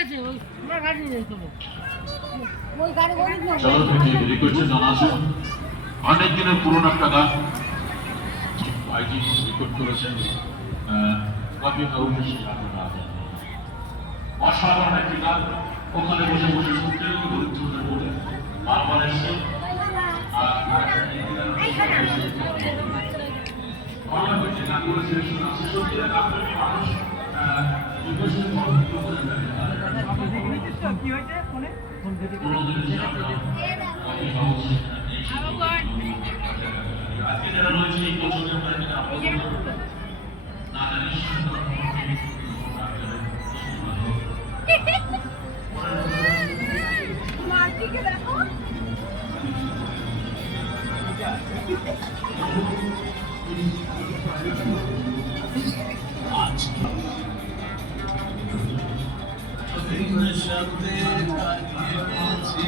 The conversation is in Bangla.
চলো থেকে রিকোয়েস্ট জানাচ্ছেন অনেক দিনের পুরোনো একটা গান ভাইজি রেকর্ড করেছেন কবি হাউসের সেই গানটা অসাধারণ একটি গান ওখানে বসে বসে শুনতে ধৈর্য করে বারবার এসে বাংলা বইতে গান করেছে সত্যি গানগুলি মানুষ কি হয়েছে ফোনে আজকে যারা রয়েছে এই বছরের না জানি মাটিকে দেখো শব্দে কাটিয়ে গেছে